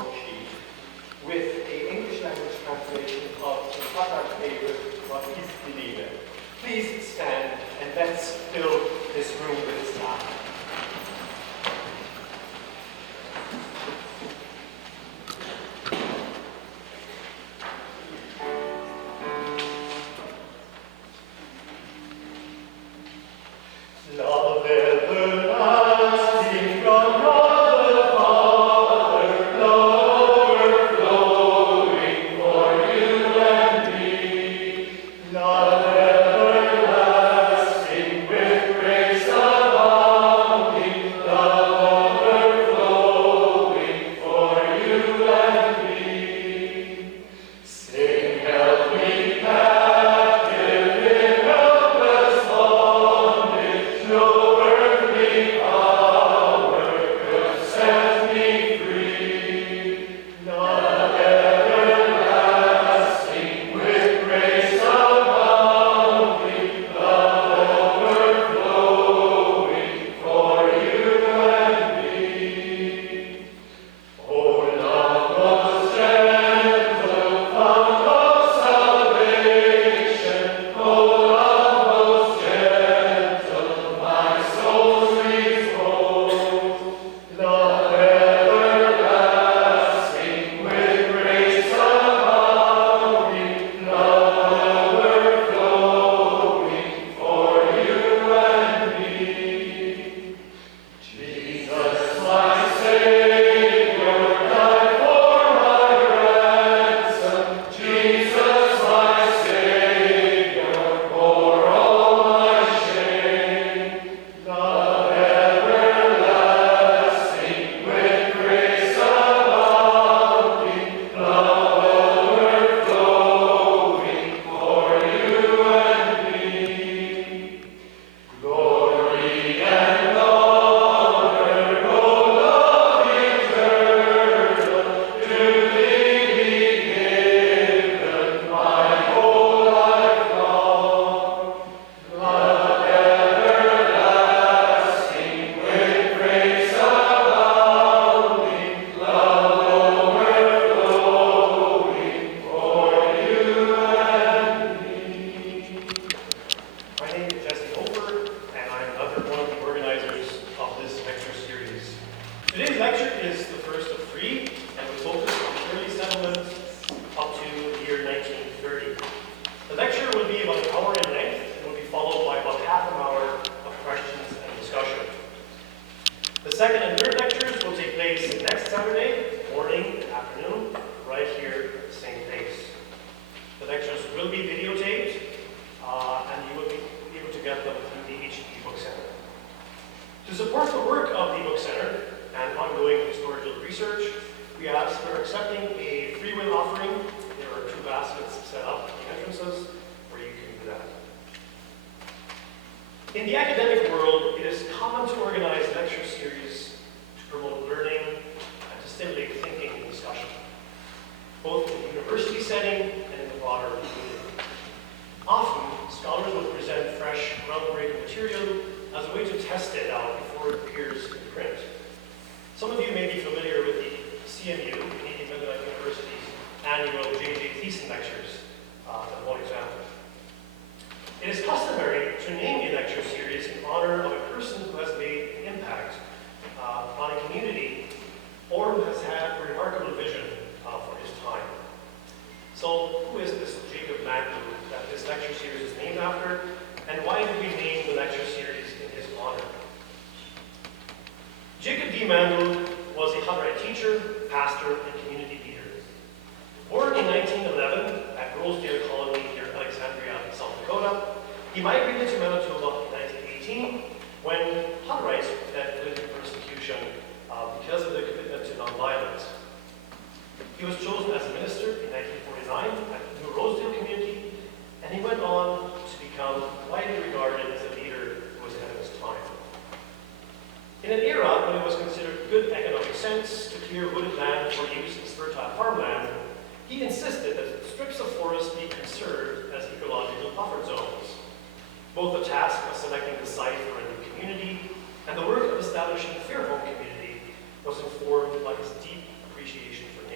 song sheet with an English language translation of the Hutterite favorite, What is the Liebe? Please stand and let's fill this room with sound. In the academic world, it is common to organize lecture series to promote learning and to stimulate thinking and discussion, both in the university setting and in the broader community. Often, scholars will present fresh, groundbreaking material as a way to test it out before it appears in print. Some of you may be familiar with the CMU, Canadian Mennonite University's annual J.J. Thiessen Lectures, as one example. It is customary to name a lecture series in honor of a person who has made an impact on a community or who has had a remarkable vision for his time. So, who is this Jacob Maendel that this lecture series is named after, and why did we name the lecture series in his honor? Jacob D. Maendel was a Hutterite teacher, pastor, and community leader. Born in 1911 at Rosedale Colony near Alexandria, South Dakota, he migrated to Manitoba in 1918 when Hutterites fled political persecution because of their commitment to nonviolence. He was chosen as a minister in 1949 at the New Rosedale community, and he went on to become widely regarded as a leader who was ahead of his time. In an era when it was considered good economic sense to clear wooded land for use as fertile farmland, he insisted that strips of forest be conserved as ecological buffer zones. Both the task of selecting the site for a new community and the work of establishing a Fairhome community was informed by his deep appreciation for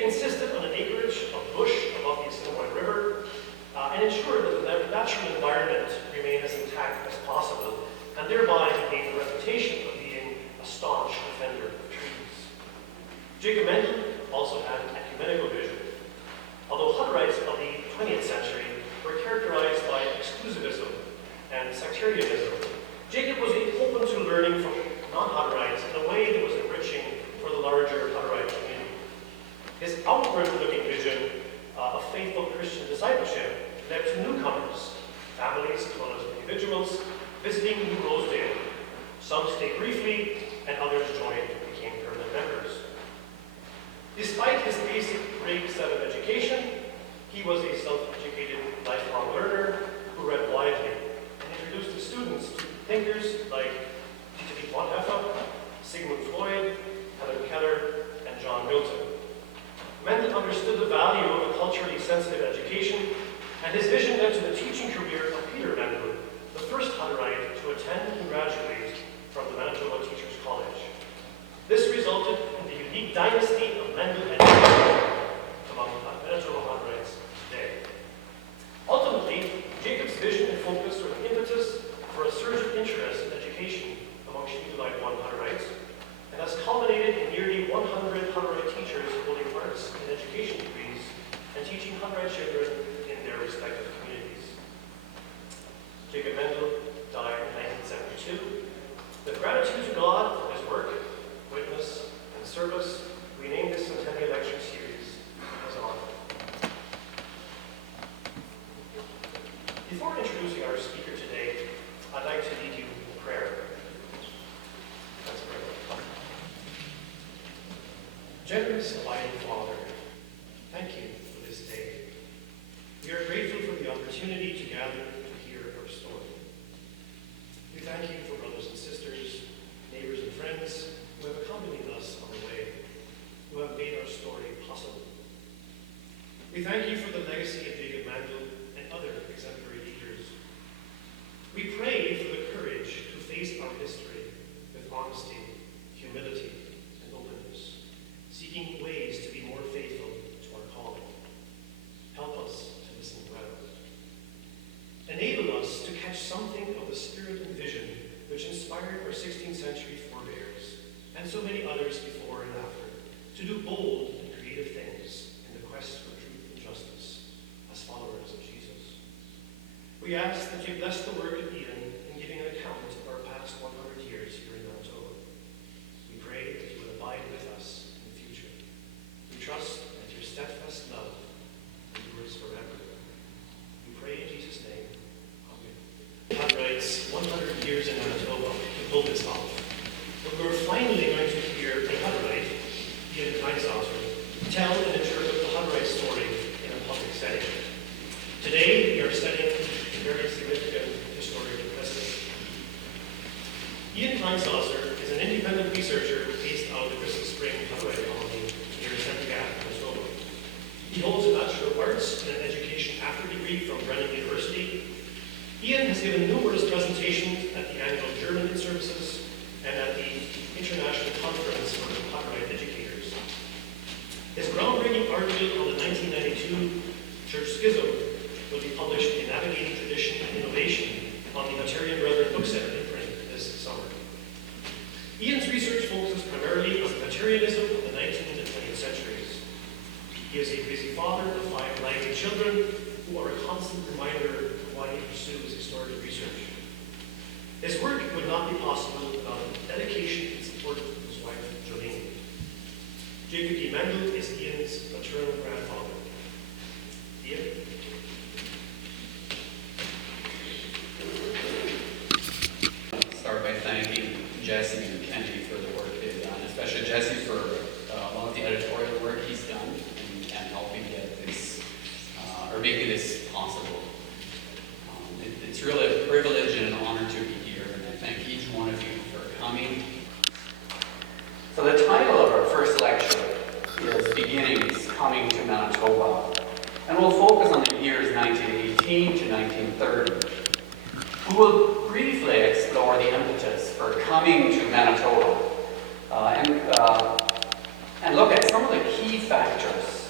Jacob insisted on an acreage of bush above the Assiniboine River and ensured that the natural environment remained as intact as possible, and thereby he gained a reputation of being a staunch defender of trees. Jacob Maendel also had an ecumenical vision. Although Hutterites of the 20th century were characterized by exclusivism and sectarianism, Jacob was open to learning from non-Hutterites in a way that was enriching for the larger Hutterite community. His outward-looking vision of faithful Christian discipleship led to newcomers, families as well as individuals, visiting New Rosedale. Some stayed briefly, and others joined and became permanent members. Despite his basic grade 7 education, he was a self-educated lifelong learner who read widely and introduced his students to thinkers like Dietrich Bonhoeffer, Sigmund Freud, Helen Keller, and John Milton. Maendel understood the value of a culturally sensitive education, and his vision led to the teaching career of Peter Maendel, the first Hutterite to attend and graduate from the Manitoba Teachers College. This resulted in the unique dynasty of Maendel educators among Manitoba Hutterites today. Ultimately, Jacob's vision and focus were the impetus for a surge of interest in education among Schneidolite I Hutterites, and has culminated in nearly 100 Hutterite teachers holding arts and education degrees and teaching Hutterite children in their respective communities. Jacob Maendel died in 1972. With gratitude to God for his work, witness, and service, we name this Centennial Lecture Series as an honor. Before introducing our speaker today, I'd like to lead you in prayer. Let's pray. Generous, abiding Father, thank you for this day. We are grateful for the opportunity to gather to hear our story. We thank you for brothers and sisters, neighbors and friends who have accompanied us on the way, who have made our story possible. We thank you for the legacy of Jacob Maendel and other exemplary leaders. We pray for the courage to face our history with honesty, humility, and openness, seeking ways to be more faithful to our calling. Help us to listen well. Enable us to catch something of the spirit and vision which inspired our 16th century forebears, and so many others before and after, to do bold and creative things in the quest for truth and justice as followers of Jesus. We ask that you bless the work of Ian in giving an account of our past 100 years here in Manitoba. We pray that you will abide with us in the future. We trust that your steadfast love endures forever. We pray in Jesus' name. Amen. Hutterites, 100 years in Manitoba to pull this off. But we're finally going to hear a Hutterite, Ian Kleinsasser, tell and interpret the Hutterite story in a public setting. Today, we are studying a very significant historical precedent. Ian Kleinsasser is an independent researcher based out of the Crystal Spring Hutterite colony near Centennial, Manitoba. He holds a Bachelor of Arts and an Education After degree from Brennan University. Ian has given numerous presentations at the annual German services and at the International Conference for Hutterite Educators. His groundbreaking article on the 1992 Church Schism will be published in Navigating Tradition and Innovation on the Hutterian Brethren Bookseller imprint this summer. Ian's research focuses primarily on the Hutterianism of the 19th and 20th centuries. He is a busy father of 5 lively children who are a constant reminder of why he pursues historical research. His work would not be possible without the dedication and support of his wife, Jolene. Jacob D. Maendel is Ian's maternal grandfather. Ian? Start by thanking Jesse and Kenny for the work they've done, especially Jesse for a lot of the editorial work he's done and helping get this, or making this possible. It's really a privilege and an honor to be here, and I thank each one of you for coming. So the title of our first lecture is Beginnings Coming to Manitoba, and we'll focus on the years 1918 to 1930. We will briefly explore the impetus for coming to Manitoba and look at some of the key factors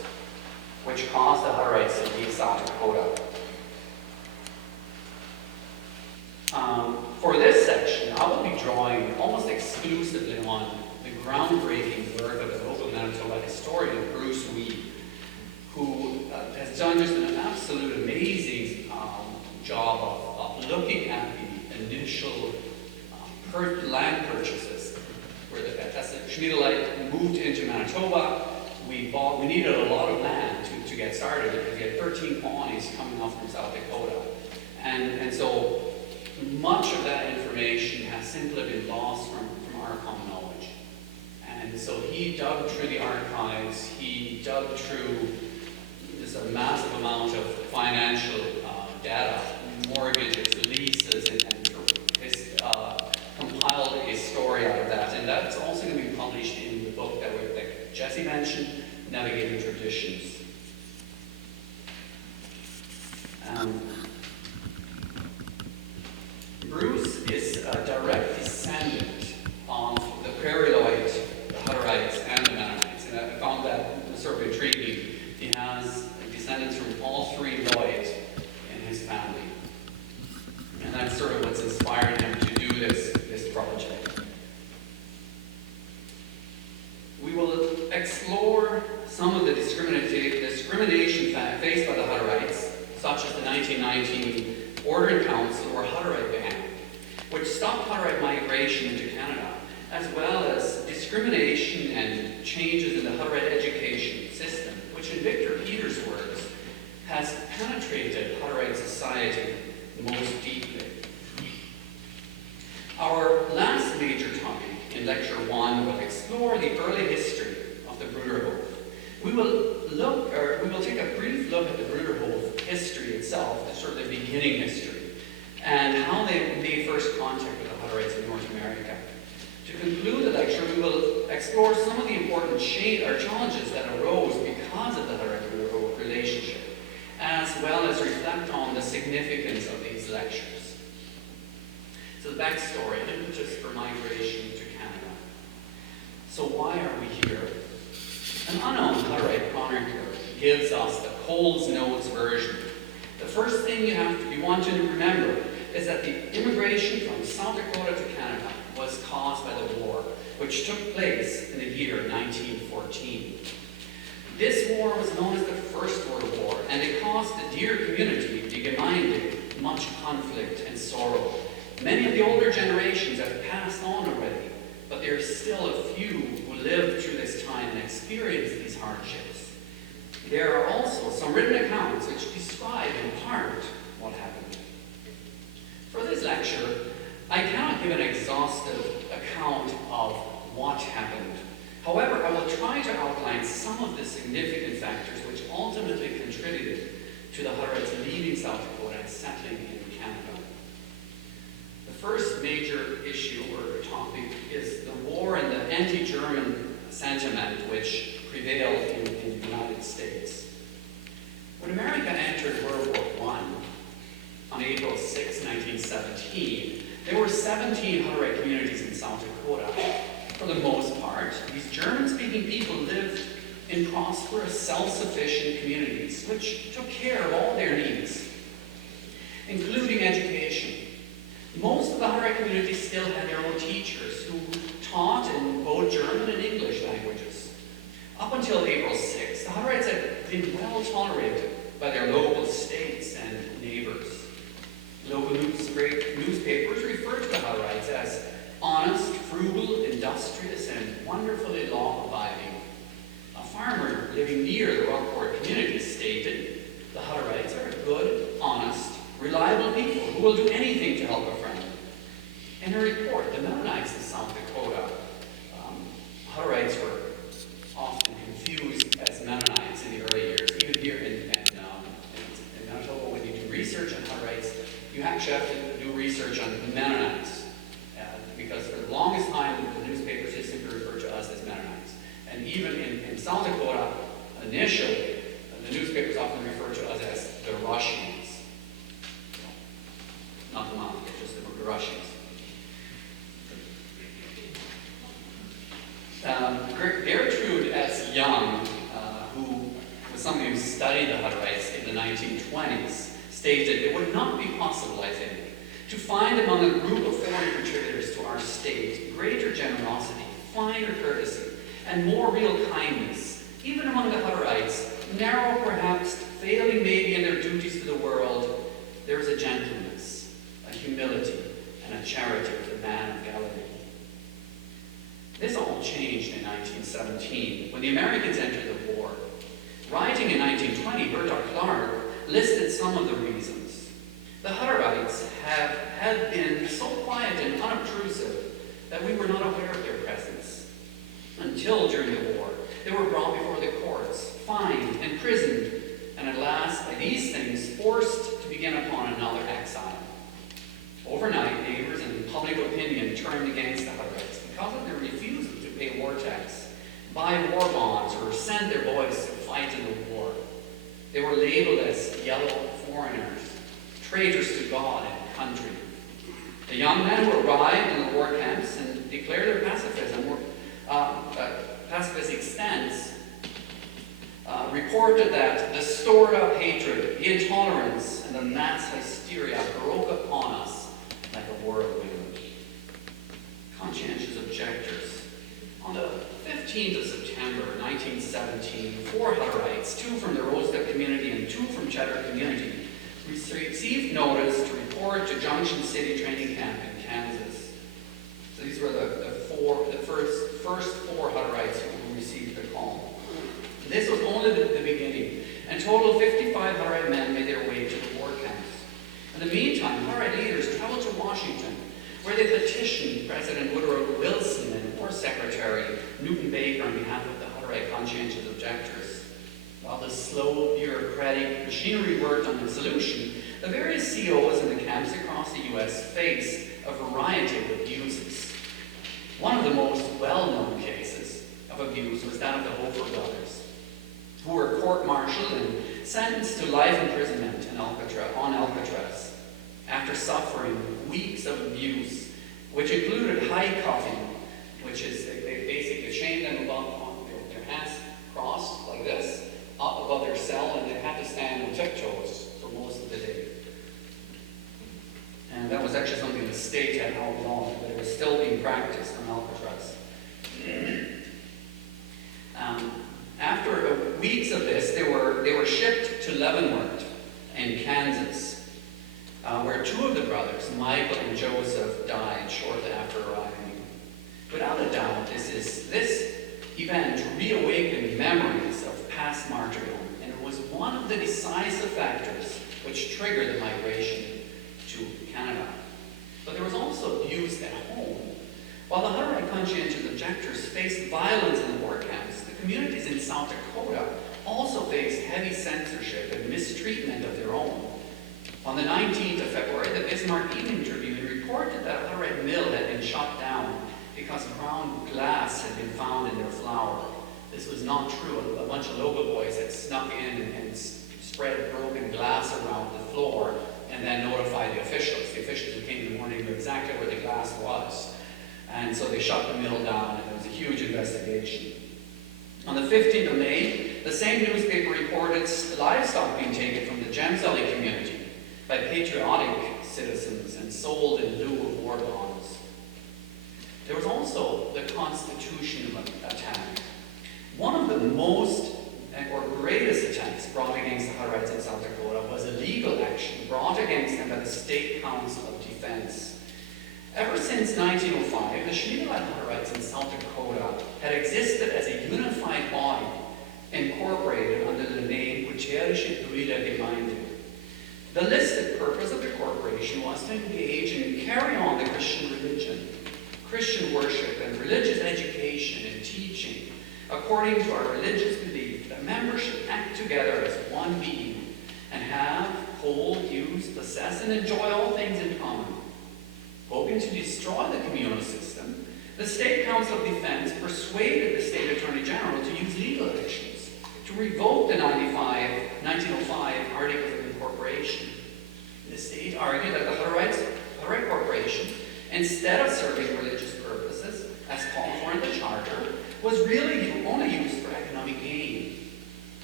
which caused the Hutterites to leave South Dakota. For this section, I will be drawing almost exclusively on the groundbreaking work of the local Manitoba historian Bruce Weed, who has done just an absolute amazing job of looking at the initial land purchases, where as the Schmiedelite moved into Manitoba, we needed a lot of land to get started because we had 13 colonies coming off from South Dakota. And so much of that information has simply been lost from our common knowledge. And so he dug through the archives, he dug through this massive amount of financial data, mortgages, leases, and compiled a story out of that. And that's also going to be published in the book that Jesse mentioned, Navigating Traditions. Bruce is a direct descendant of the Prairie, the Hutterites, and the Mennonites. And I found that sort of intriguing. He has descendants from all three Lloyds in his family. And that's sort of what's inspired him to do this project. We will explore some of the discrimination faced by the Hutterites, such as the 1919 Ordering Council or Hutterite ban, which stopped Hutterite migration into Canada, as well as discrimination and changes in the Hutterite education system, which in Victor Peters' words, has penetrated Hutterite society most deeply. Our last major topic in Lecture 1 will explore the early history of the Bruderhof. We will take a brief look at the Bruderhof history itself, the sort of the beginning history, and how they made first contact with the Hutterites in North America. To conclude the lecture, we will explore some of the important challenges that arose because of the Hutterite-Bruderhof relationship, as well as reflect on the significance of these lectures. So the backstory, impetus for migration to Canada. So why are we here? An unknown Hutterite chronicler gives us the Coles Notes version. The first thing you want to remember is that the immigration from South Dakota to Canada was caused by the war, which took place in the year 1914. This war was known as the First World War, and it caused the dear community, die Gemeinde, much conflict and sorrow. Many of the older generations have passed on already, but there are still a few who lived through this time and experienced these hardships. There are also some written accounts which describe in part what happened. For this lecture, I cannot give an exhaustive account of what happened. However, I will try to outline some of the significant factors which ultimately contributed to the Hutterites leaving South Dakota and settling in Canada. The first major issue or topic is the war and the anti-German sentiment which prevailed in the United States. When America entered World War I on April 6, 1917, there were 17 Hutterite communities in South Dakota. For the most part, these German-speaking people lived in prosperous, self-sufficient communities, which took care of all their needs, including education. Most of the Hutterite communities still had their own teachers who taught in both German and English languages. Up until April 6, the Hutterites had been well tolerated by their local states and neighbors. Local newspapers referred to the Hutterites as honest, frugal, industrious, and wonderfully law-abiding. A farmer living near the Rockport community stated, "The Hutterites are good, honest, reliable people who will do anything to help a friend." In a report, the Mennonites in South Dakota, Hutterites were often confused as Mennonites in the early years. Even here in Manitoba, when you do research on Hutterites, you actually have to do research on Mennonites. Because for the longest time, the newspapers just simply referred to us as Mennonites. And even in South Dakota, initially, the newspapers often referred to us as the Russians. Not the Mafia, just the Russians. Gertrude S. Young, who was something who studied the Hutterites in the 1920s stated it would not be possible, I think, to find among a group of foreign contributors to our state greater generosity, finer courtesy, and more real kindness, even among the Hutterites, narrow perhaps, failing maybe in their duties to the world. There is a gentleness, a humility, and a charity of the man of Galilee. This all changed in 1917, when the Americans entered the war. Writing in 1920, Bertha Clark listed some of the reasons. The Hutterites had been so quiet and unobtrusive that we were not aware of their presence. Until during the war, they were brought before the courts, fined, imprisoned, and at last, by these things, forced to begin upon another exile. Overnight, neighbors and public opinion turned against the Hutterites because of their refusal to pay war tax, buy war bonds, or send their boys to fight in the war. They were labeled as yellow foreigners, traitors to God and country. The young men who arrived in the war camps and declared their pacifism were pacifistic stance, reported that the stored-up hatred, the intolerance, and the mass hysteria broke upon us like a whirlwind. Conscientious objectors. On the 15th of September 1917, 4 Hutterites, 2 from the Roseville community and 2 from Cheddar community, received notice to report to Junction City Training Camp in Kansas. So these were the first 4 Hutterites who received the call. This was only the beginning. In total, 55 Hutterite men made their way to the war camps. In the meantime, Hutterite leaders traveled to Washington, where they petitioned President Woodrow Wilson and War Secretary Newton Baker on behalf of the Hutterite conscientious objectors. While the slow, bureaucratic machinery worked on the solution, the various COs in the camps across the U.S. faced a variety of abuses. One of the most well-known cases of abuse was that of the Hofer brothers, who were court-martialed and sentenced to life imprisonment on Alcatraz after suffering weeks of abuse, which included high cuffing, which is they basically chained them above their hands crossed like this, up above their cell, and they had to stand on tiptoes for most of the day. And that was actually something the state had outlawed, but it was still being practiced on Alcatraz. After weeks of this, they were shipped to Leavenworth in Kansas, where 2 of the brothers, Michael and Joseph, died shortly after arriving. Without a doubt, this event reawakened memories of past martyrdom, and it was one of the decisive factors which triggered the migration to Canada. But there was also abuse at home. While the Hutterite conscientious objectors faced violence in the war camps, the communities in South Dakota also faced heavy censorship and mistreatment of their own. On the 19th of February, the Bismarck Evening Tribune reported that a Hutterite mill had been shut down because ground glass had been found in their flour. This was not true. A bunch of local boys had snuck in and spread broken glass around the floor and then notified the officials. The officials who came in the morning knew exactly where the glass was. And so they shut the mill down, and there was a huge investigation. On the 15th of May, the same newspaper reported livestock being taken from the Gemselly community by patriotic citizens and sold in lieu of war bonds. There was also the constitutional attack. One of the most or greatest attacks brought against the Hutterites in South Dakota was a legal action brought against them by the State Council of Defense. Ever since 1905, the Shneelite Hutterites in South Dakota had existed as a unified body, incorporated under the name Hutterische Brüder Gemeinde. The listed purpose of the corporation was to engage and carry on the Christian religion, Christian worship, and religious education and teaching, according to our religious belief that members should act together as one being and have, hold, use, possess, and enjoy all things in common. Hoping to destroy the communal system, the State Council of Defense persuaded the State Attorney General to use legal actions to revoke the 1905 Articles of Incorporation. The state argued that the Hutterite Corporation, instead of serving religious purposes, as called for in the Charter, was really only used for economic gain.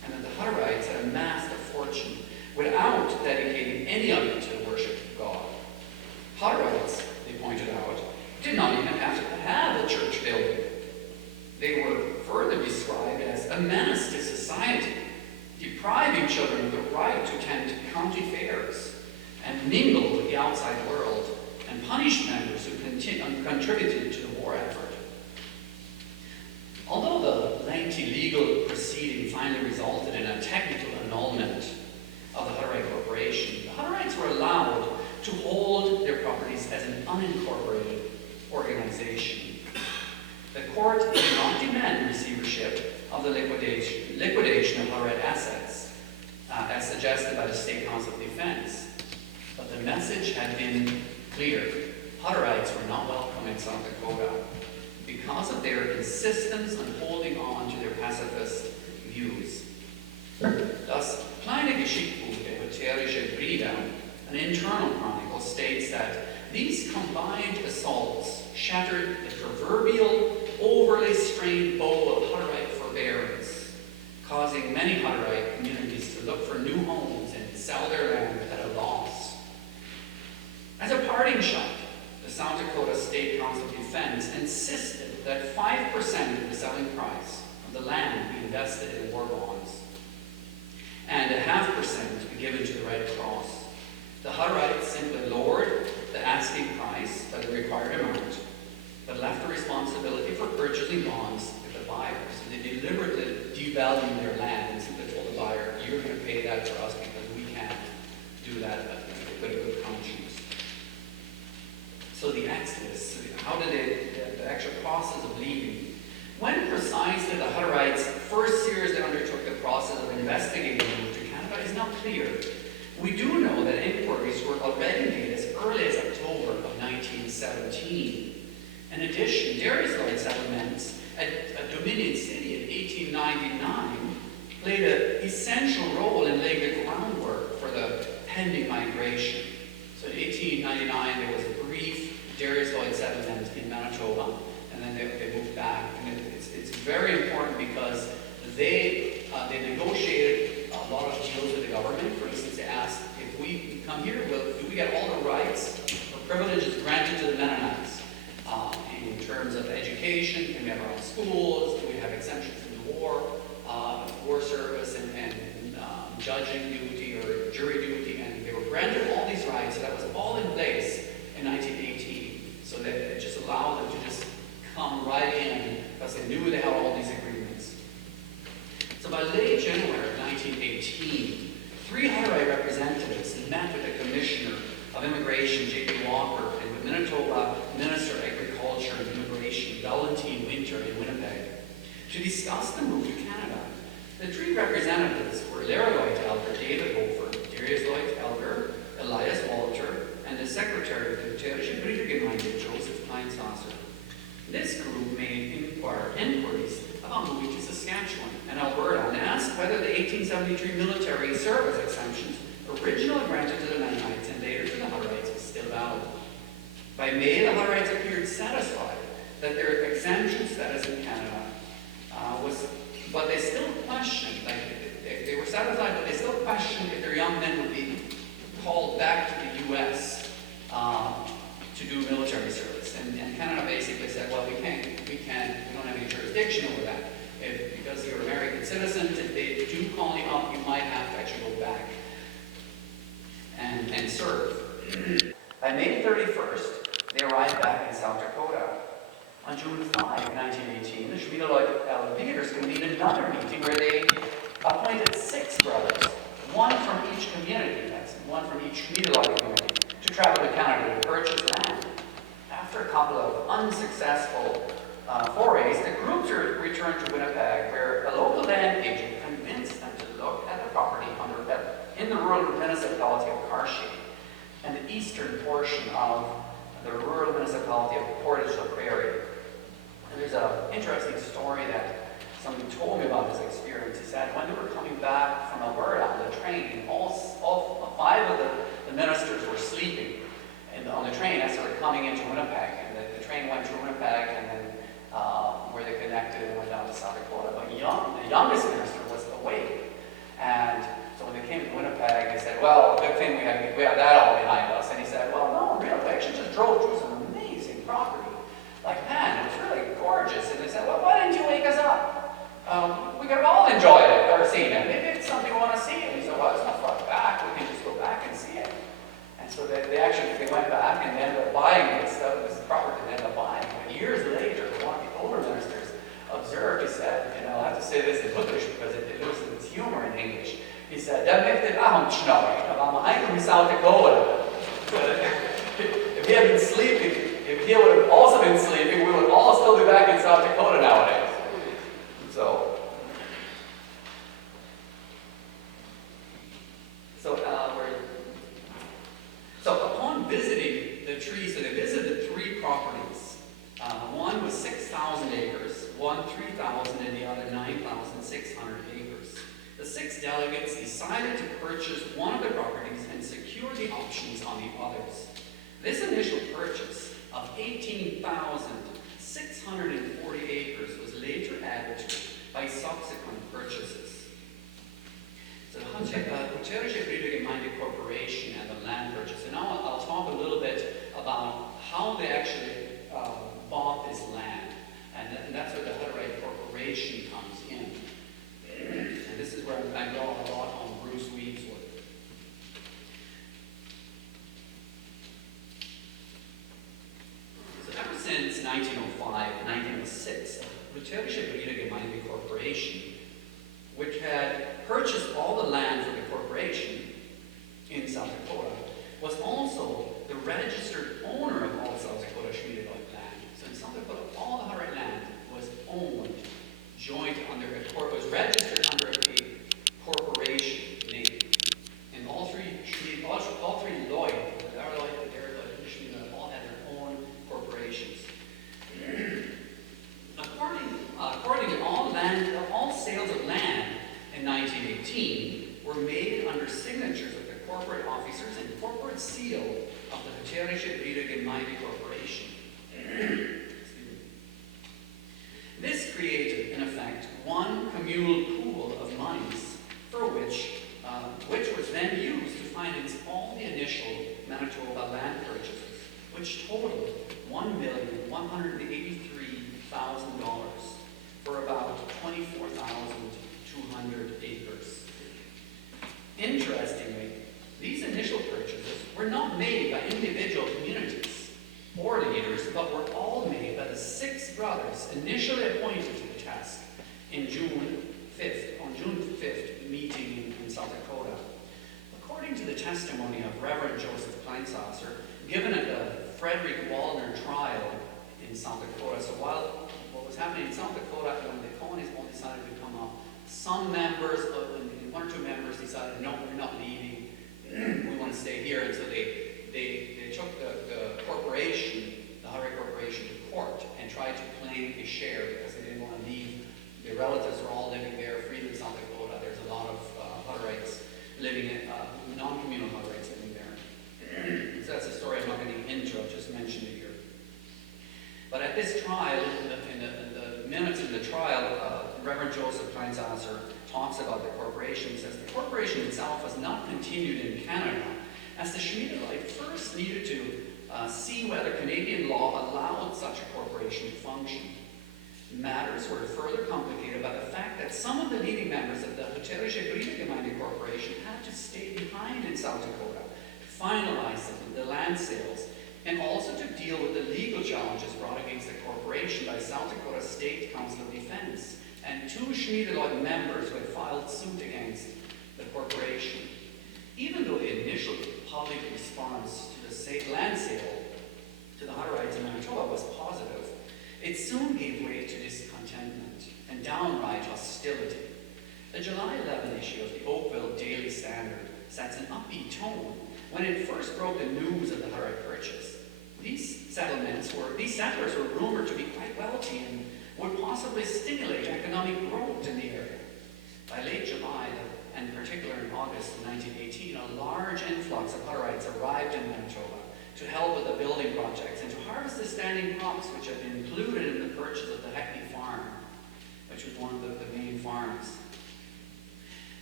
and that the Hutterites had amassed a fortune without dedicating any of it to the worship of God. Hutterites, they pointed out, did not even have to have a church building. They were further described as a menace to society, depriving children of the right to attend county fairs and mingle with the outside world, and punished members who contributed to the war effort. Although the lengthy legal proceeding finally resulted in a technical annulment of the Hutterite corporation, the Hutterites were allowed to hold their properties as an unincorporated organization. The court did not demand receivership of the liquidation of Hutterite assets, as suggested by the State Council of Defense. But the message had been clear. Hutterites were not welcome in South Dakota because of their insistence on holding on to their pacifist views. Thus, Kleine Geschichte der Hutterische Brüder, an internal chronicle, states that these combined assaults shattered the proverbial overly strained bow of Hutterite forbearance, causing many Hutterite communities to look for new homes and sell their land at a loss. As a parting shot, the South Dakota State Council of Defense insisted that 5% of the selling price of the land be invested in war bonds, and 0.5% be given to the Red Cross. The Hutterites simply lowered the asking price by the required amount, but left the responsibility for purchasing bonds with the buyers. So they deliberately devalued their land and simply told the buyer, you're going to pay that for us because we can't do that with a good conscience. So the Exodus, how did the actual process of leaving? When precisely the Hutterites first seriously undertook the process of investigating the move to Canada is not clear. We do know that inquiries were already made as early as October of 1917. In addition, Darius-Lloyd settlements at Dominion City in 1899 played an essential role in laying the groundwork for the pending migration. So in 1899, there was a brief Darius-Lloyd settlement in Manitoba, and then they moved back. And it's very important because they negotiated a lot of deals with the government. For instance, they asked, if we come here, do we get all the rights or privileges granted to the Mennonites in terms of education? Can we have our own schools? Do we have exemptions from the war service and judging duty or jury duty? And they were granted all these rights, so that was all in place in 1918. So that it just allowed them to just come right in because they knew they had all these agreements. So by late January of 1918, 3 Hutterite representatives met with the Commissioner of Immigration, J.P. Walker, and with Manitoba Minister of Agriculture and Immigration, Valentine Winter, in Winnipeg, to discuss the move to Canada. The 3 representatives were Larry Lloyd Elder, David Hofer, Darius Lloyd Elder, Elias Walter, and the Secretary of the Hutterische Brüdergemeinde, Joseph Kleinsasser. This group made inquiries about moving to Saskatchewan and Alberta and asked whether the 1873 military service exemptions originally granted to the Mennonites and later to the Hutterites was still valid. By May, the Hutterites appeared satisfied that their exemption status in Canada but they still questioned, they were satisfied, but they still questioned if their young men would be called back to the U.S. To do military service. And Canada basically said, well, we don't have any jurisdiction over that. Because you're American citizens, if they do call you up, you might have to actually go back and serve. By May 31st, they arrived back in South Dakota. On June 5, 1918, the Schmiede-Lloyd leaders convened another meeting where they appointed 6 brothers, one from each community, that's one from each Schmiede-Lloyd community, to travel to Canada to purchase land. After a couple of unsuccessful forays, the groups returned to Winnipeg, where a local land agent convinced them to look at the property in the rural municipality of Cartier and the eastern portion of the rural municipality of Portage, Prairie. And there's an interesting story that somebody told me about his experience. He said when they were coming back from Alberta on the train, all 5 of the ministers were sleeping on the train as they were coming into Winnipeg. And the train went through Winnipeg and then where they connected and went down to South Dakota. But the youngest minister was awake. And so when they came to Winnipeg, they said, well, good thing we have that all behind us. And he said, well, no, really, we actually just drove through some amazing property. Like, man, it was really gorgeous. And they said, well, why didn't you wake us up? We could have all enjoyed it or seen it. Maybe it's something we want to see. And he said, well, it's not far back. We can just go back and see it. And so they went back and ended up buying this property they ended up buying. And years later, one of the older ministers observed, he said, I have to say this in Hutterian because it loses its humor in English. He said, "Dat maakt het avondschnarren, I'm eigenlijk in South Dakota." If he had been sleeping, if he would have also been sleeping, we would all still be back in South Dakota nowadays. So upon visiting the trees, so they visited 3 properties. One was 6,000 acres, one 3,000, and the other 9,600 acres. The 6 delegates decided to purchase one of the properties and secure the options on the others. This initial purchase of 18,640 acres was later added to by subsequent purchases. So the Hutterian Corporation and the land purchase. And now I'll talk a little bit about how they actually bought this land. And that's where the Hutterite Corporation comes in. And this is where I draw a lot on Bruce Weedsworth. So ever since 1905, 1906, the Hutterian Corporation, which had purchased all the land for the corporation in South Dakota, was also the registered owner of all South Dakota Schmiedewald land. So in South Dakota, all the Hutterite land was owned, was registered under a corporation name. And all three Lloyd, the Lloyd, the Derek Lloyd, and the Schmiedewald all had their own corporations. According to all sales of land in 1918 were made under signatures of the corporate officers and corporate seal of the Hutterian Corporation. This created, in effect, one communal pool of monies for which was then used to finance all the initial Manitoba land purchases, which totaled $1,183,000 for about 24,200 acres. Interestingly, these initial purchases were not made by individual communities or leaders, but were all made by the 6 brothers initially appointed to the task on June 5th meeting in South Dakota. According to the testimony of Reverend Joseph Kleinsasser, given at the Frederick Wallner trial in South Dakota, so while what was happening in South Dakota, when the colonies all decided to come up, some members, 1 or 2 members decided, no, we're not leaving, we want to stay here, and so they took the corporation, the Hutterian Corporation, to court and tried to claim a share because they didn't want to leave. Their relatives were all living there, freely in South Dakota. There's a lot of Hutterites living in, non-communal Hutterites living there. So that's a story I'm not getting into, I've just mentioned it here. But at this trial, in the minutes of the trial, Reverend Joseph Kleinsasser talks about the corporation. He says, the corporation itself was not continued in Canada, as the Schmiedewald first needed to see whether Canadian law allowed such a corporation to function. Matters were further complicated by the fact that some of the leading members of the Hutterian Corporation had to stay behind in South Dakota to finalize the land sales, and also to deal with the legal challenges brought against the corporation by South Dakota State Council of Defense and 2 Schmiedewald members who had filed suit against the corporation. Even though the initial public response to the land sale to the Hutterites in Manitoba was positive, it soon gave way to discontentment and downright hostility. The July 11 issue of the Oakville Daily Standard sets an upbeat tone when it first broke the news of the Hutterite purchase. These settlers were rumored to be quite wealthy and would possibly stimulate economic growth in the area. By late July, and particularly in August of 1918, a large influx of Hutterites arrived in Manitoba to help with the building projects and to harvest the standing crops which had been included in the purchase of the Hackney farm, which was one of the main farms.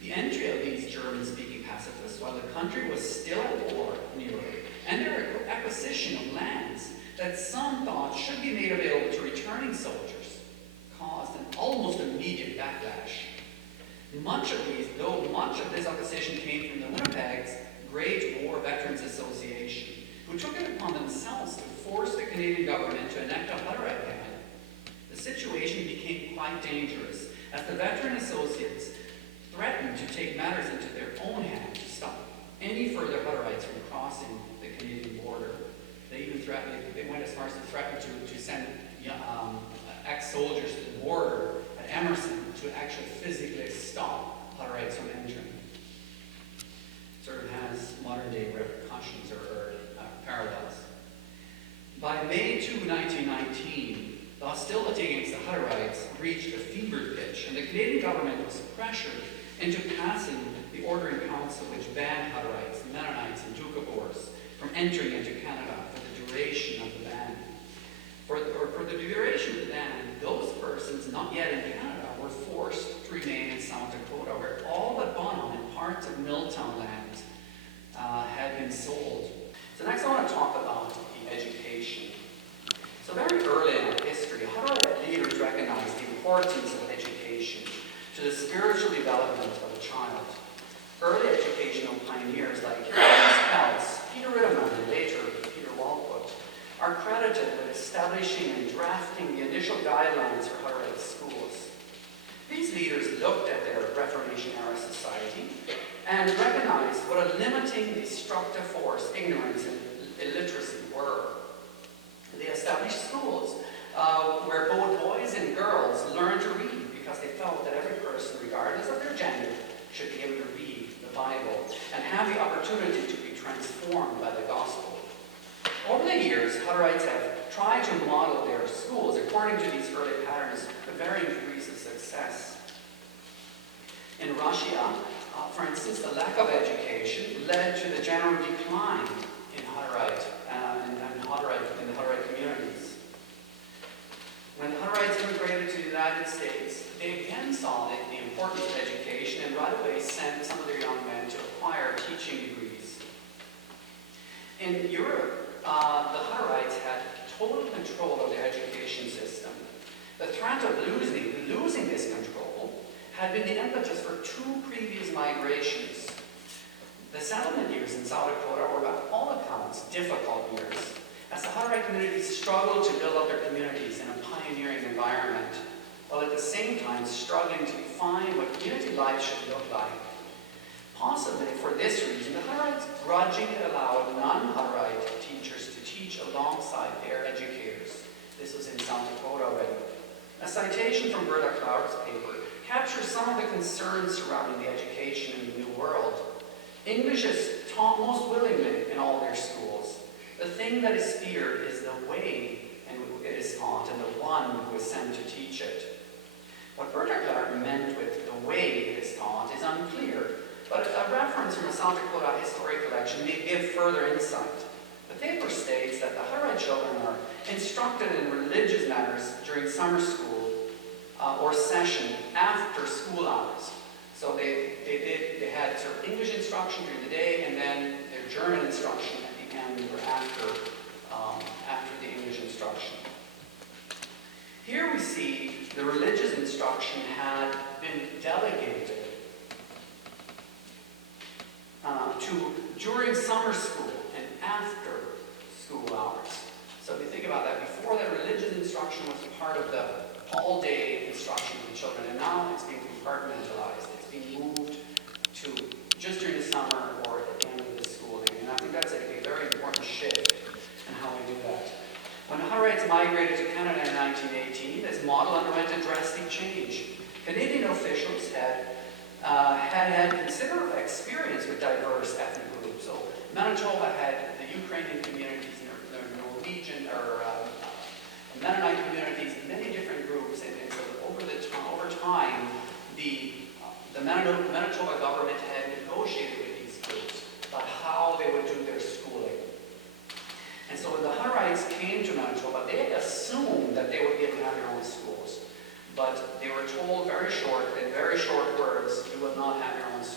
The entry of these German-speaking pacifists, while the country was still at war in Europe, and their acquisition of lands that some thought should be made available to returning soldiers, caused an almost immediate backlash. Much of this opposition came from the Winnipeg's Great War Veterans Association, who took it upon themselves to force the Canadian government to enact a Hutterite ban. The situation became quite dangerous, as the veteran associates threatened to take matters into their own hands to stop any further Hutterites from crossing the Canadian border. They even they went as far as to threaten to send ex-soldiers to the border at Emerson to actually physically stop Hutterites from entering. Sort of has modern-day repercussions or parallels. By May 2, 1919, the hostility against the Hutterites reached a fever pitch, and the Canadian government was pressured into passing the Ordering Council, which banned Hutterites, Mennonites, and Doukhobors from entering into Canada for the duration of the ban. For the duration of the ban, those persons not yet in Canada were forced to remain in South Dakota, where all but Bonham and parts of Milltown land had been sold. So next I want to talk about the education. So very early in our history, Hutterite leaders recognized the importance of education to the spiritual development of a child. Early educational pioneers like Peltz, Peter Ritterman, and later Peter Walcott are credited with establishing and drafting the initial guidelines for Hutterite schools. These leaders looked at their Reformation-era society and recognized what a limiting, destructive force ignorance and illiteracy were. They established schools where both boys and girls learned to read because they felt that every person, regardless of their gender, should be able to read the Bible and have the opportunity to be transformed by the gospel. Over the years, Hutterites have tried to model their schools according to these early patterns with varying degrees of success. In Russia, for instance, the lack of education led to the general decline in Hutterite in the Hutterite communities. When the Hutterites immigrated to the United States, they again saw the importance of education and right away sent some of their young men to acquire teaching degrees. In Europe, the Hutterites had total control of their education system. The threat of losing this control had been the impetus for two previous migrations. The settlement years in South Dakota were, by all accounts, difficult years, as the Hutterite communities struggled to build up their communities in a pioneering environment, while at the same time struggling to define what community life should look like. Possibly for this reason, the Hutterites grudgingly allowed non-Hutterite teachers to teach alongside their educators. This was in South Dakota already. A citation from Berta Clark's paper captures some of the concerns surrounding the education in the New World. English is taught most willingly in all their schools. The thing that is feared is the way it is taught and the one who is sent to teach it. What Berta Clark meant with the way it is taught is unclear, but a reference from a South Dakota history collection may give further insight. The paper states that the Hutterite children are instructed in religious matters during summer school or session after school hours. So they had sort of English instruction during the day and then their German instruction at the end or after the English instruction. Here we see the religious instruction had been delegated to during summer school and after school hours. So if you think about that, before that religious instruction was part of the all-day instruction for the children, and now it's being compartmentalized. It's being moved to just during the summer or at the end of the schooling. And I think that's a very important shift in how we do that. When the Hutterites migrated to Canada in 1918, this model underwent a drastic change. Canadian officials had considerable experience with diverse ethnic groups. So Manitoba had the Ukrainian communities, the Norwegian or Mennonite communities, many different groups, and so over time, the Manitoba government had negotiated with these groups about how they would do their schooling. And so when the Hutterites came to Manitoba, they had assumed that they would be able to have their own schools. But they were told in very short words, you will not have your own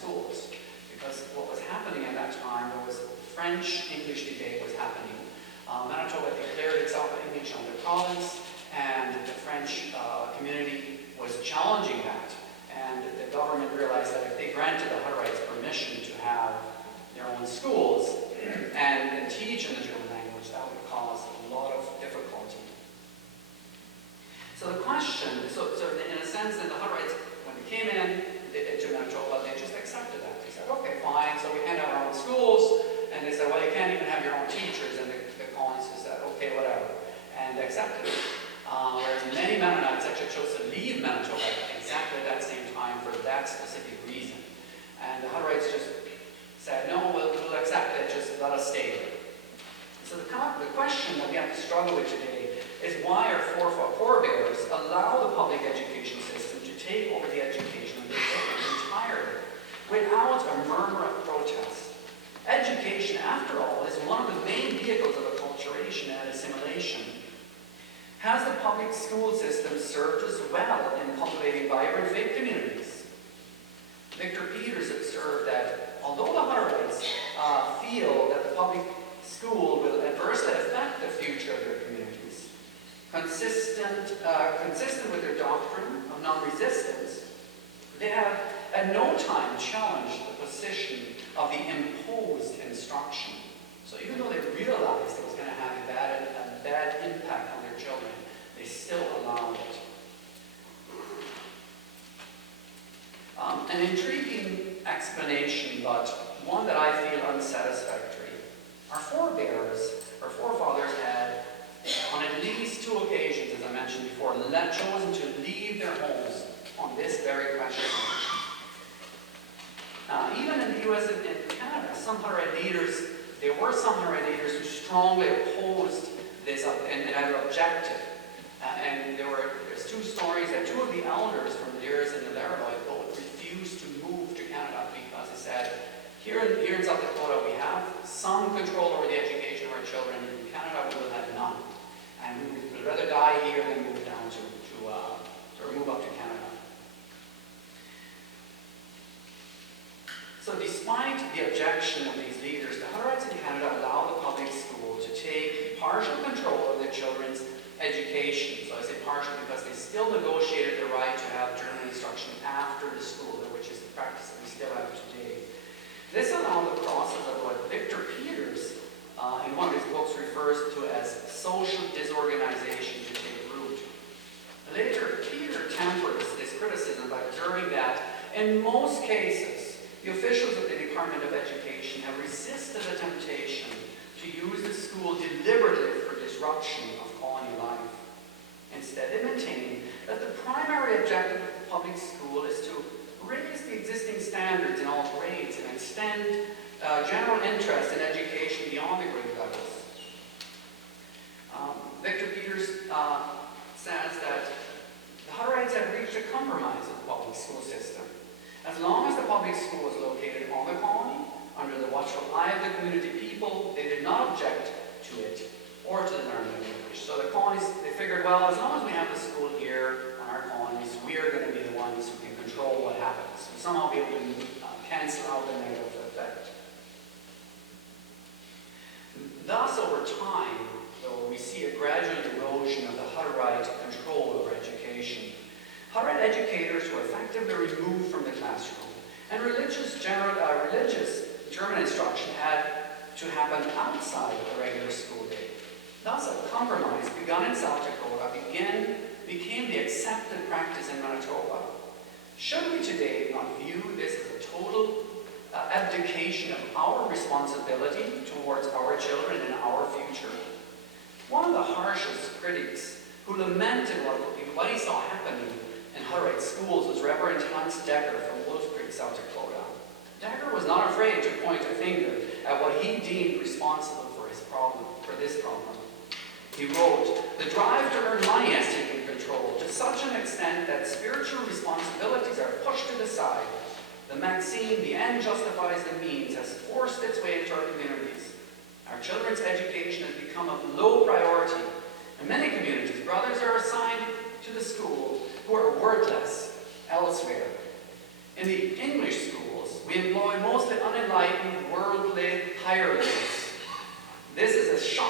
French-English debate was happening. Manitoba declared itself an English on their province, and the French community was challenging that. And the government realized that if they granted the Hutterites permission to have their own schools and teach in the German language, that would cause a lot of difficulty. So the question, so in a sense, that the Hutterites, when they came into Manitoba, they just accepted that. They said, okay, fine, so we can't have our own schools. And they said, well, you can't even have your own teachers. And the colonists said, okay, whatever, and accepted it. Whereas many Mennonites actually chose to leave Manitoba exactly at that same time for that specific reason. And the Hutterites just said, no, we'll accept it, just let us stay here. So the question that we have to struggle with today is why our forebears allow the public education system to take over the education of their children entirely without a murmur of protest. Education, after all, is one of the main vehicles of acculturation and assimilation. Has the public school system served us well in cultivating vibrant faith communities? Victor Peters observed that although the Hutterites feel that the public school will adversely affect the future of their communities, consistent with their doctrine of non-resistance, they have at no time challenged the position of the imposed instruction. So even though they realized it was going to have a bad impact on their children, they still allowed it. An intriguing explanation, but one that I feel unsatisfactory. Our forefathers had, on at least 2 occasions, as I mentioned before, chosen to leave their homes on this very question. Even in the US and in Canada, there were some Hutterite leaders who strongly opposed this and had objected. And there's 2 stories that 2 of the elders from the Deers and the Larrabee both refused to move to Canada because they said, here in South Dakota we have some control over the education of our children. In Canada we will have none. And we would rather die here than move down or move up to Canada. So despite the objection of these leaders, the Hutterites in Canada allow the public school to take partial control of their children's education. So I say partial because they still negotiated the right to have German instruction after the school, which is the practice that we still have today. This allowed the process of what Victor Peters, in one of his books, refers to as social disorganization to take root. Later, Peter tempers this criticism by observing that in most cases, the officials of the Department of Education have resisted the temptation to use the school deliberately for disruption of colony life. Instead, they maintain that the primary objective of the public school is to raise the existing standards in all grades and extend general interest in education beyond the grade levels. Victor Peters says that the Hutterites had reached a compromise with the public school system. As long as the public school was located on the colony, under the watchful eye of the community people, they did not object to it or to the learning of English. So the colonies, they figured, well, as long as we have the school here on our colonies, we are going to be the ones who can control what happens. We somehow be able to cancel out the negative effect. Thus, over time, though, we see a gradual erosion of the Hutterite control over education. Hutterite educators were effectively removed from the classroom, and religious German instruction had to happen outside of the regular school day. Thus, a compromise begun in South Dakota became the accepted practice in Manitoba. Should we today not view this as a total abdication of our responsibility towards our children and our future? One of the harshest critics who lamented what he saw happening in Hutterite schools was Reverend Hans Decker from Wolf Creek, South Dakota. Decker was not afraid to point a finger at what he deemed responsible for this problem. He wrote, "The drive to earn money has taken control to such an extent that spiritual responsibilities are pushed to the side. The maxim, the end justifies the means, has forced its way into our communities. Our children's education has become of low priority. In many communities, brothers are assigned to the school who are worthless elsewhere. In the English schools, we employ mostly unenlightened, worldly hirelings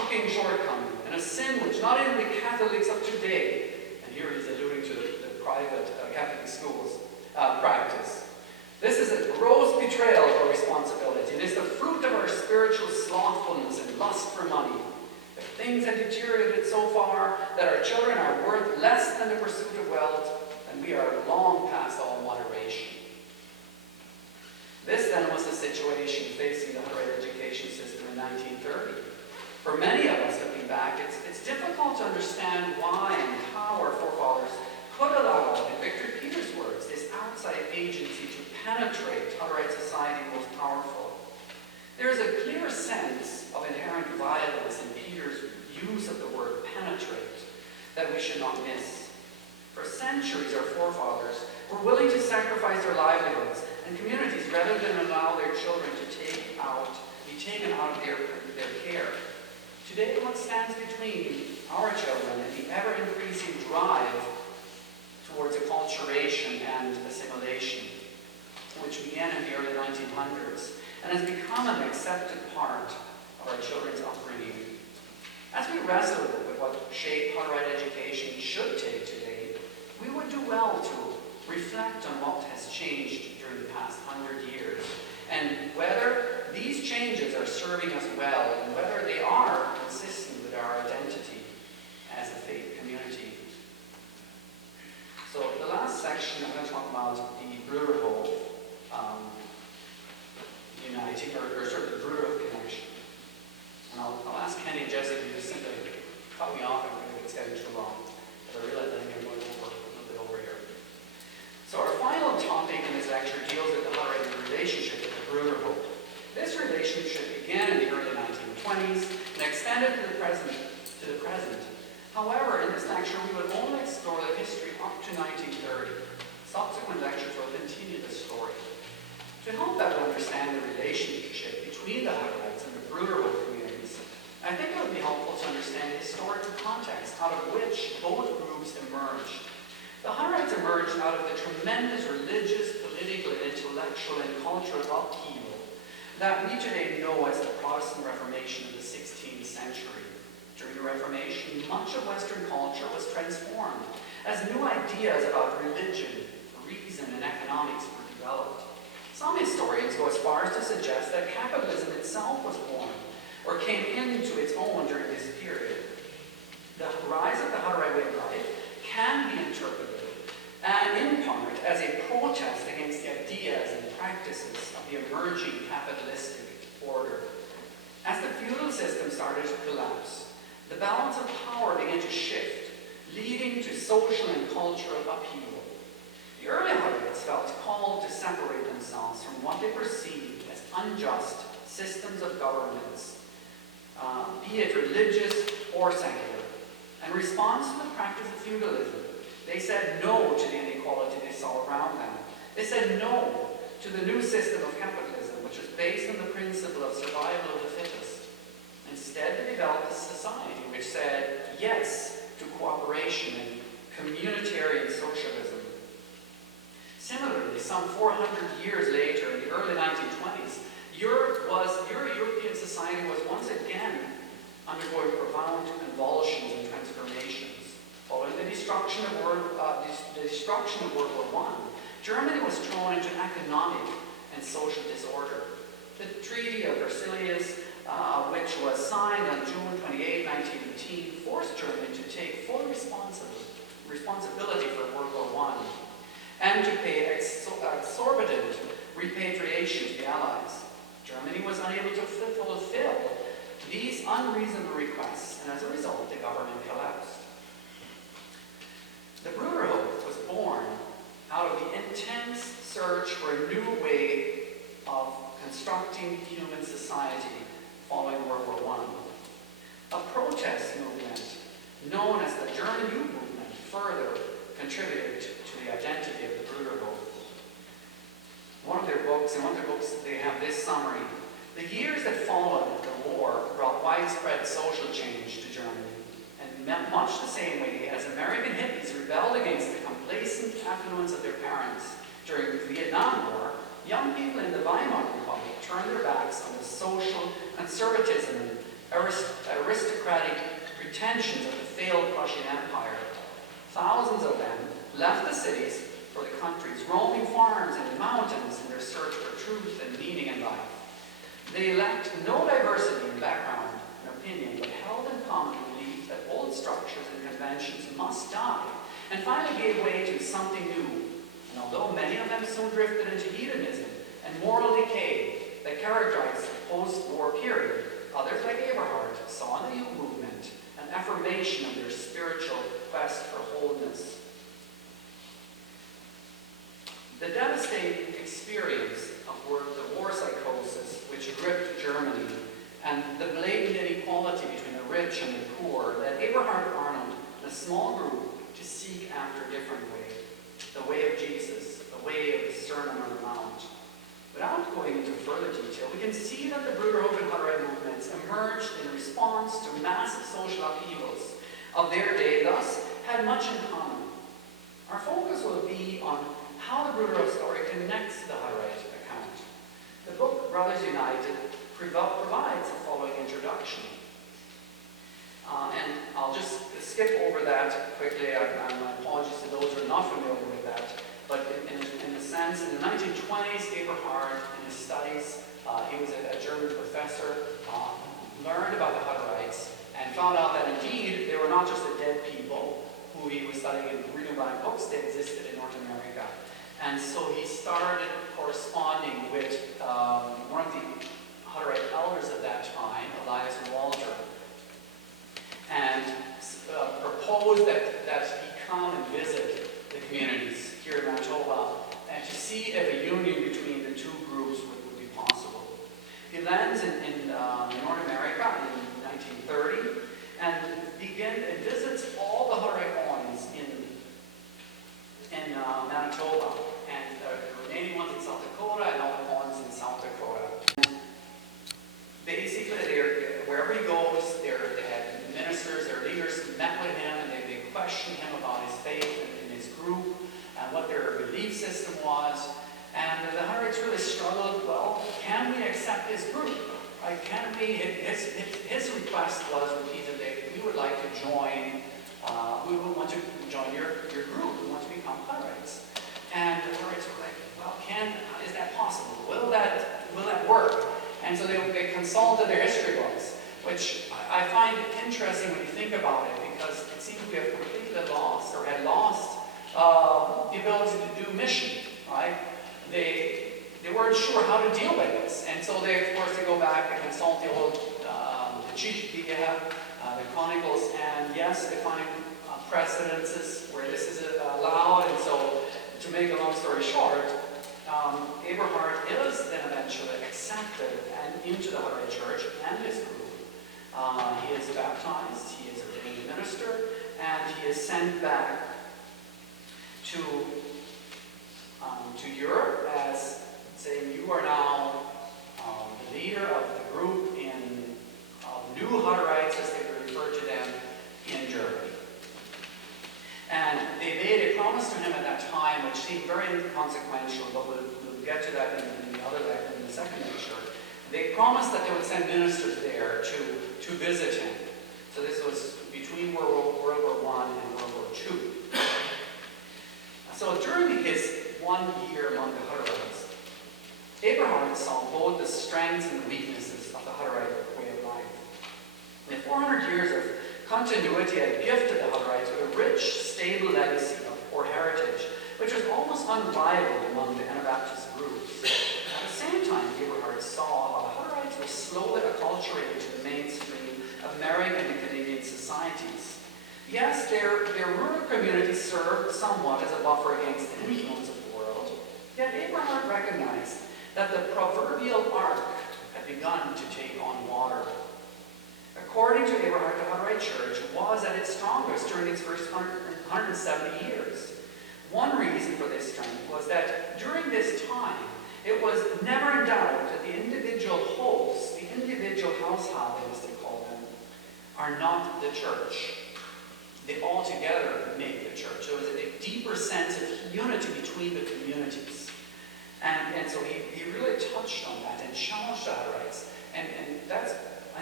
shocking shortcoming and a sin which not even the Catholics of today, and here he's alluding to the private Catholic schools, practice. This is a gross betrayal of our responsibility. It is the fruit of our spiritual slothfulness and lust for money. If things have deteriorated so far that our children are worth less than the pursuit of wealth, then we are long past all moderation. This then was the situation facing the Hutterite education system in 1930. For many of us looking back, it's difficult to understand why and how our forefathers could allow, in Victor Peters' words, this outside agency to penetrate Hutterite society most powerful. There is a clear sense of inherent violence in Peters' use of the word penetrate that we should not miss. For centuries, our forefathers were willing to sacrifice their livelihoods and communities rather than allow their children to be taken out of their care. Today, what stands between our children and the ever-increasing drive towards acculturation and assimilation, which began in the early 1900s and has become an accepted part of our children's upbringing. As we wrestle with what shape Hutterite education should take today, we would do well to reflect on what has changed during the past 100 years and whether these changes are serving us well and whether they are consistent with our identity as a faith community. So the last section, I'm going to talk about the Bruderhof uniting, or sort of the Bruderhof connection. And I'll ask Kenny and Jesse to just simply cut me off if it's getting too long. But I realize I think I'm going over a little bit over here. So our final topic in this lecture deals with the Hutterite relationship with the Bruderhof. This relationship began in the early 1920s and extended to the present. However, in this lecture, we will only explore the history up to 1930. Subsequent lectures will continue this story. To help better understand the relationship between the Hutterites and the Bruderhof communities, I think it would be helpful to understand the historical context out of which both groups emerged. The Hutterites emerged out of the tremendous religious, political, intellectual, and cultural upheaval that we today know as the Protestant Reformation of the 16th century. During the Reformation, much of Western culture was transformed as new ideas about religion, reason, and economics were developed. Some historians go as far as to suggest that capitalism itself was born or came into its own during this period. The rise of the Hutterite way of life can be interpreted, and in part, as a protest against the ideas and practices of the emerging capitalistic order. As the feudal system started to collapse, the balance of power began to shift, leading to social and cultural upheaval. The early Hutterites felt called to separate themselves from what they perceived as unjust systems of governments, be it religious or secular. In response to the practice of feudalism, they said no to the inequality they saw around them. They said no to the new system of capitalism, which was based on the principle of survival of the fittest. Instead, they developed a society which said yes to cooperation and communitarian socialism. Similarly, some 400 years later, in the early 1920s, European society was once again undergoing profound convulsions and transformations. Following the destruction of World War I, Germany was thrown into economic and social disorder. The Treaty of Versailles, which was signed on June 28, 1918, forced Germany to take full responsibility for World War I and to pay exorbitant repatriation to the Allies. Germany was unable to fulfill these unreasonable requests, and as a result, the government collapsed. The Bruderhof was born out of the intense search for a new way of constructing human society following World War I. A protest movement known as the German Youth Movement further contributed to the identity of the Bruderhof. In one of their books, they have this summary. The years that followed the war brought widespread social change to Germany, and much the same way as American hippies rebelled against the complacent affluence of their parents during the Vietnam War, young people in the Weimar Republic turned their backs on the social conservatism aristocratic pretensions of the failed Prussian Empire. Thousands of them left the cities for the countries, roaming farms and mountains in their search for truth and meaning in life. They lacked no diversity in background and opinion, but held in common belief that old structures and conventions must die, and finally gave way to something new. And although many of them soon drifted into hedonism and moral decay that characterized the post-war period, others, like Eberhard, saw in the youth movement an affirmation of their spiritual quest for wholeness. The devastating experience of the war psychosis which gripped Germany and the blatant inequality between the rich and the poor led Eberhard Arnold and a small group to seek after a different way, the way of Jesus, the way of the Sermon on the Mount. Without going into further detail, we can see that the Bruderhof and Hutterite movements emerged in response to massive social upheavals of their day, thus had much in common. Our focus will be on how the Bruderhof story connects to the Hutterite account. The book, Brothers United, provides the following introduction. And I'll just skip over that quickly. My apologies to those who are not familiar with that. But in a sense, in the 1920s, Eberhard, in his studies, he was a German professor, learned about the Hutterites, and found out that indeed they were not just the dead people who he was studying and reading about in books, they existed in North America. And so he started corresponding with one of the Hutterite elders at that time, Elias Walter, and proposed that he come and visit the communities here in Manitoba and to see if a union between the two groups would be possible. He lands in North America in 1930 and visits all the Hutterite colonies in Manitoba, and the remaining ones in South Dakota and all the colonies in South Dakota. And basically, wherever he goes, they had ministers, their leaders met with him, and they questioned him about his faith in his group and what their belief system was. And the Hutterites really struggled. Well, can we accept his group? Right? Can we? His request was repeatedly, we would like to join. We would want to join your group. We want to become Hutterites. And the Hutterites were like, well, is that possible? Will that work? And so they consulted their history books, which I find interesting when you think about it, because it seems we have completely lost, or had lost, the ability to do mission, right? They weren't sure how to deal with this, and so they go back and consult the old the Chronicles, and yes, they find precedences where this is allowed. And so, to make a long story short, Eberhard is then eventually accepted and into the Hutterite Church and his group. He is baptized, he is ordained minister, and he is sent back to Europe as saying, you are now the leader of the group of new Hutterites, as they refer to them, in Germany. And they made a promise to him at that time, which seemed very inconsequential, but we'll get to that in the second lecture. They promised that they would send ministers there to visit him. So this was between World War I and World War II. So during his 1 year among the Hutterites, Eberhard saw both the strengths and the weaknesses of the Hutterite way of life. The 400 years of continuity had gifted the Hutterites with a rich, stable legacy or heritage, which was almost unrivaled among the Anabaptist groups. At the same time, Eberhard saw how the Hutterites were slowly acculturated to the mainstream American and Canadian societies. Yes, their rural communities served somewhat as a buffer against the influence of the world, yet Eberhard recognized that the proverbial ark had begun to take on water. According to Eberhard, the Hutterite Church was at its strongest during its first 170 years. One reason for this strength was that during this time, it was never in doubt that the individual hosts, the individual householdings, as they call them, are not the church. They all together make the church. There was a deeper sense of unity between the communities. And so he really touched on that and challenged the Hutterites. And that's, I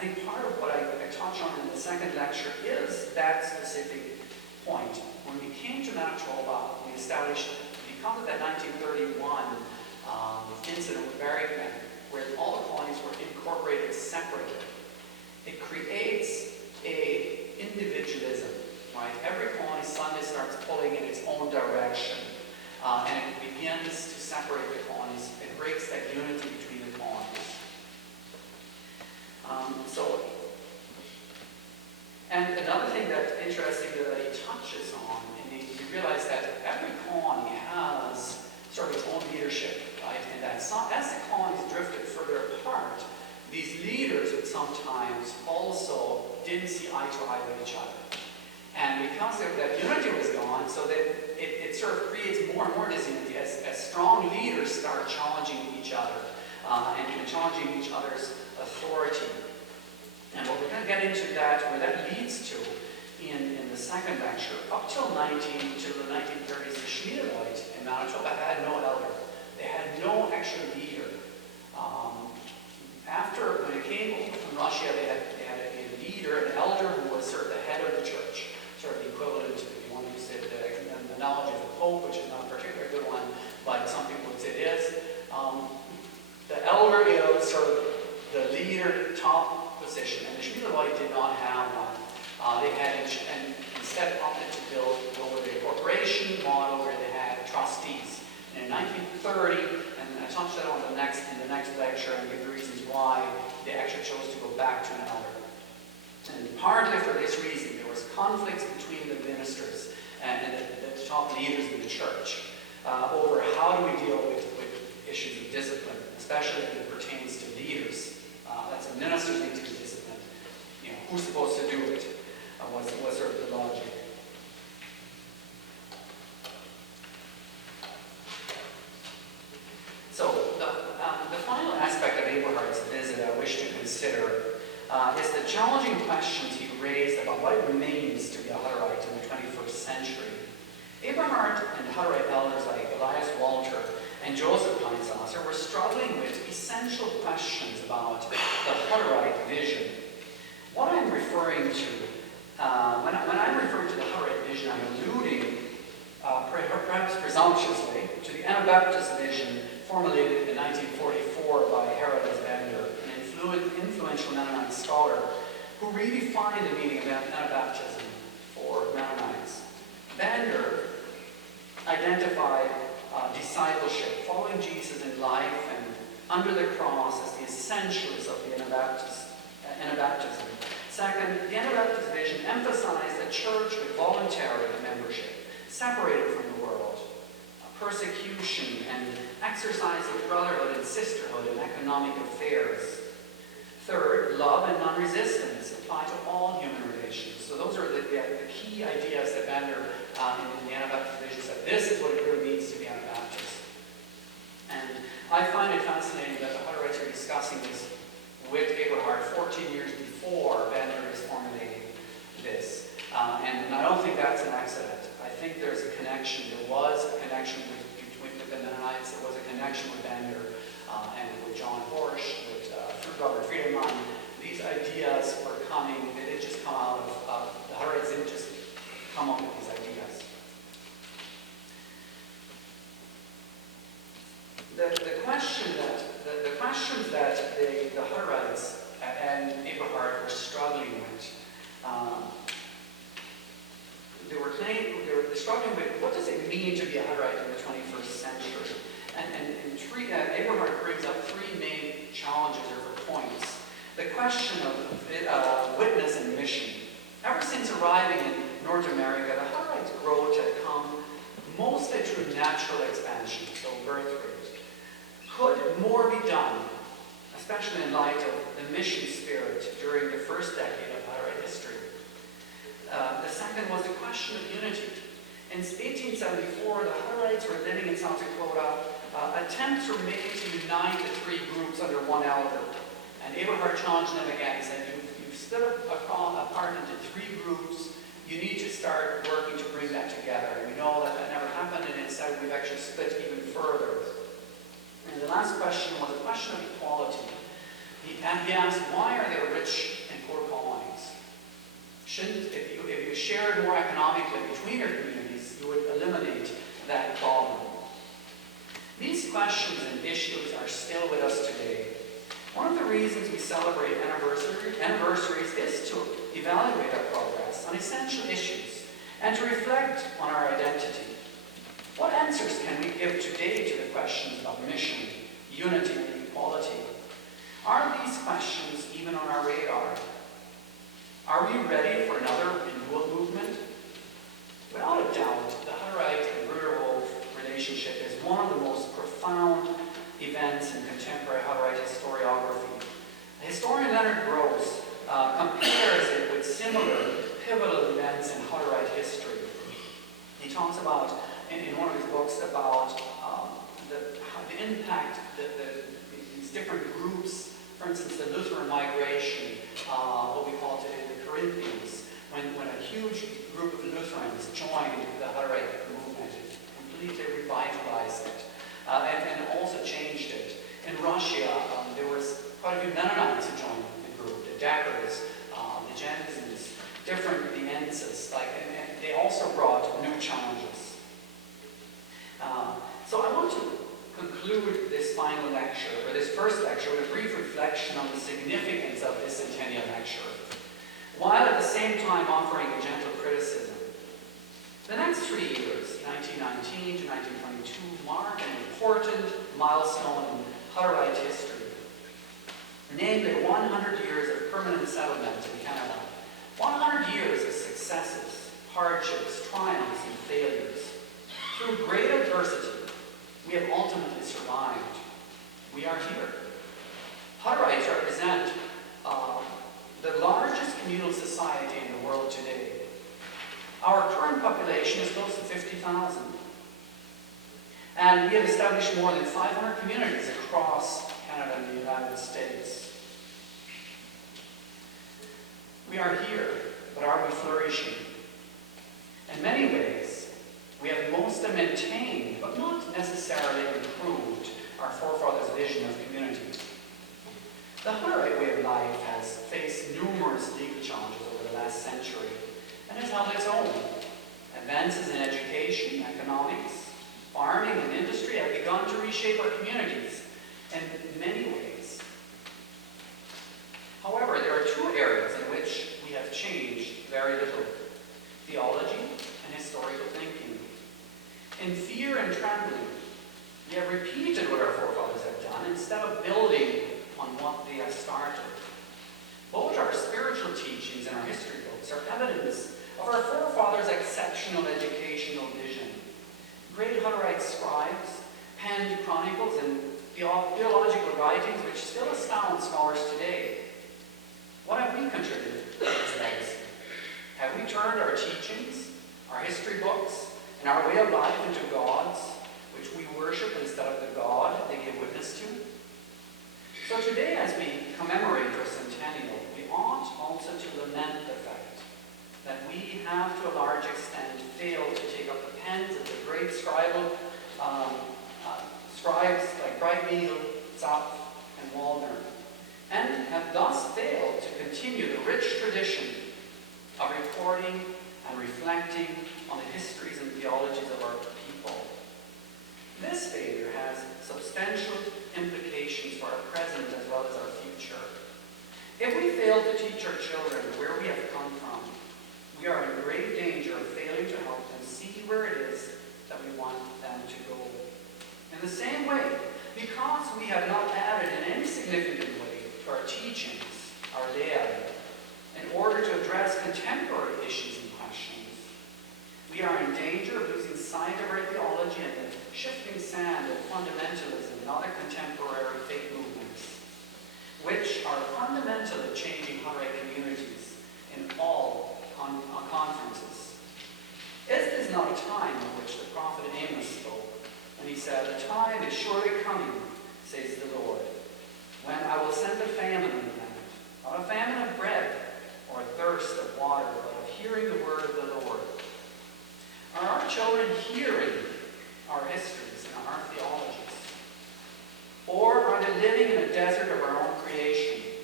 think part of what I touch on in the second lecture is that specific point. When we came to Manitoba, we established, because of that 1931 incident with Barrington, where all the colonies were incorporated separately, it creates a individualism, right? Every colony suddenly starts pulling in its own direction, and it begins to separate the colonies. It breaks that unity between the colonies. And another thing that's interesting that he touches on, and you realize that every colony has sort of its own leadership, right? And that as the colonies drifted further apart, these leaders would sometimes also didn't see eye to eye with each other. And because of that unity was gone, so that it sort of creates more and more disunity as strong leaders start challenging each other and challenging each other's authority. And what we're going to get into that, where that leads to in the second lecture, up till the 1930s, the Schmiedewite in Manitoba had no elder. They had no actual leader. After, when it came over from Russia, they had a leader, an elder who was sort of the head of the church, sort of the equivalent, if you want to use it, an analogy of the Pope, which is not a particularly good one, but some people would say it is. The elder is sort of the leader, top position, and the Schmiedewite did not have one. They had instead opted to build over the corporation model where they had trustees. And in 1930, and I touched that on in the next lecture and give the reasons why they actually chose to go back to an elder. And partly for this reason, there was conflicts between the ministers and the top leaders of the church over how do we deal with issues of discipline, especially if it pertains to leaders. That's a ministers need to be disciplined. You know, who's supposed to do it? What's sort of the logic? So the final aspect of Eberhard's visit I wish to consider is the challenging questions he raised about what it remains to be a Hutterite in the 21st century. Eberhard and Hutterite elders like Elias Walter and Joseph Kleinsasser were struggling with essential questions about the Hutterite vision. What I'm referring to, when I'm referring to the Hutterite vision, I'm alluding, perhaps presumptuously, to the Anabaptist vision formulated in 1944 by Harold S. Bender, an influential Mennonite scholar who redefined the meaning of Anabaptism for Mennonites. Bender identified discipleship, following Jesus in life and under the cross as the essentials of the Anabaptism. Second, the Anabaptist vision emphasized a church with voluntary membership, separated from the world, persecution, and exercise of brotherhood and sisterhood in economic affairs. Third, love and non-resistance apply to all human relations. So those are the key ideas that Bender in the Anabaptist vision said. This is what it really means to be Anabaptist. And I find it fascinating that the Hutterites are discussing this with Eberhard 14 years before Bender is formulating this. And I don't think that's an accident. I think there's a connection. There was a connection with the Mennonites. There was a connection with Bender and with John Portage, with Robert Friedemann. These ideas were coming. They didn't just come out of the Hutterites didn't just come up with these ideas. The questions that the Hutterites and Eberhard were struggling with, they were struggling with what does it mean to be a Hutterite in the 21st century? And Eberhard brings up three main challenges or points. The question of witness and mission. Ever since arriving in North America, the Hutterites' growth had come mostly through natural expansion, so birth rate. Could more be done, especially in light of the mission spirit during the first decade of Hutterite history? The second was the question of unity. In 1874, the Hutterites were living in South Dakota. Attempts were made to unite the three groups under one elder. And Eberhard challenged them again. He said, you've split apart into three groups. You need to start working to bring that together. And we know that never happened, and instead we've actually split even further. And the last question was a question of equality. And he asked, why are there rich and poor colonies? If you shared more economically between your communities, you would eliminate that problem. These questions and issues are still with us today. One of the reasons we celebrate anniversaries is to evaluate our progress on essential issues and to reflect on our identity. What answers can we give today to the questions of mission, unity, and equality? Are these questions even on our radar? Are we ready for another renewal movement? Without a doubt, the Hutterite and Bruder-Wolf relationship is one of the most profound events in contemporary Hutterite historiography. Historian Leonard Gross compares it with similar pivotal events in Hutterite history. He talks about, in one of his books, about the impact that these different groups, for instance, the Lutheran migration, what we call today the Corinthians, when a huge group of Lutherans joined the Hutterite movement, it completely revitalized it, and also changed it. In Russia, there was quite a few Mennonites who joined the group, the Deckers, the Jensen's, different Vienses, and they also brought new challenges. So I want to conclude this final lecture, or this first lecture, with a brief reflection on the significance of this Centennial lecture, while at the same time offering a gentle criticism. The next 3 years, 1919 to 1922, mark an important milestone in Hutterite history, namely 100 years of permanent settlement in Canada, 100 years of successes, hardships, triumphs, and failures. Through great adversity, we have ultimately survived. We are here. Hutterites represent the largest communal society in the world today. Our current population is close to 50,000. And we have established more than 500 communities across Canada and the United States. We are here, but are we flourishing? In many ways, we have mostly maintained, but not necessarily improved, our forefathers' vision of community. The Hutterite way of life has faced numerous legal challenges over the last century, and has held its own. Advances in education, economics, farming, and industry have begun to reshape our communities in many ways. However, there are two areas in which we have changed very little: theology and historical thinking. In fear and trembling, we have repeated what our forefathers have done instead of building on what they have started. Both our spiritual teachings and our history books are evidence of our forefathers' exceptional educational vision. Great Hutterite scribes penned chronicles and theological writings which still astound scholars today. What have we contributed to this legacy? Have we turned our teachings, our history books, and our way of life into gods which we worship instead of the God they give witness to? So today, as we commemorate our centennial, we ought also to lament the fact that we have, to a large extent, failed to take up the pens of the great scribal scribes like Meendel, Zapf, and Waldner, and have thus failed to continue the rich tradition of recording and reflecting on the histories and theologies of our people. This failure has substantial implications for our present as well as our future. If we fail to teach our children where we have come from, we are in great danger of failing to help them see where it is that we want them to go. In the same way, because we have not added in any significant way to our teachings, our data, in order to address contemporary issues and questions, we are in danger of losing sight of our theology and the shifting sand of fundamentalism and other contemporary faith movements, which are fundamentally changing Hutterite communities in all conferences. Is this not a time of which the prophet Amos spoke when he said, "The time is surely coming, says the Lord, when I will send a famine in the land, not a famine of bread or a thirst of water, but of hearing the word of the Lord." Are our children hearing our histories and our theologies? Or are they living in a desert of our own creation,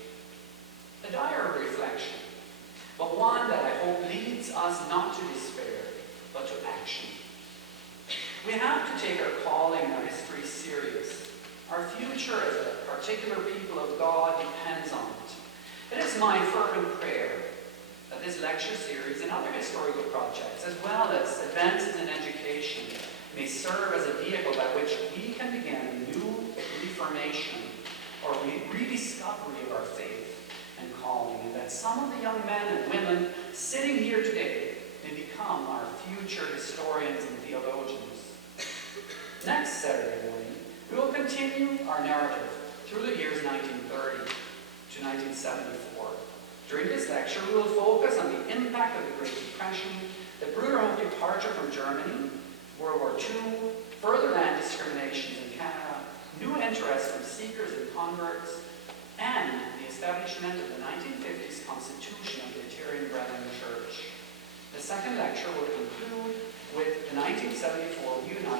action. We have to take our calling and our history serious. Our future as a particular people of God depends on it. It is my fervent prayer that this lecture series and other historical projects, as well as advances in education, may serve as a vehicle by which we can begin a new reformation or rediscovery of our faith and calling, and that some of the young men and women sitting here today may become our future historians and theologians. Next Saturday morning, we will continue our narrative through the years 1930 to 1974. During this lecture, we will focus on the impact of the Great Depression, the Bruderhof departure from Germany, World War II, further land discriminations in Canada, new interest from seekers and converts, and the establishment of the 1950s Constitution of the Hutterian Brethren Church. The second lecture will conclude with the 1974 Youth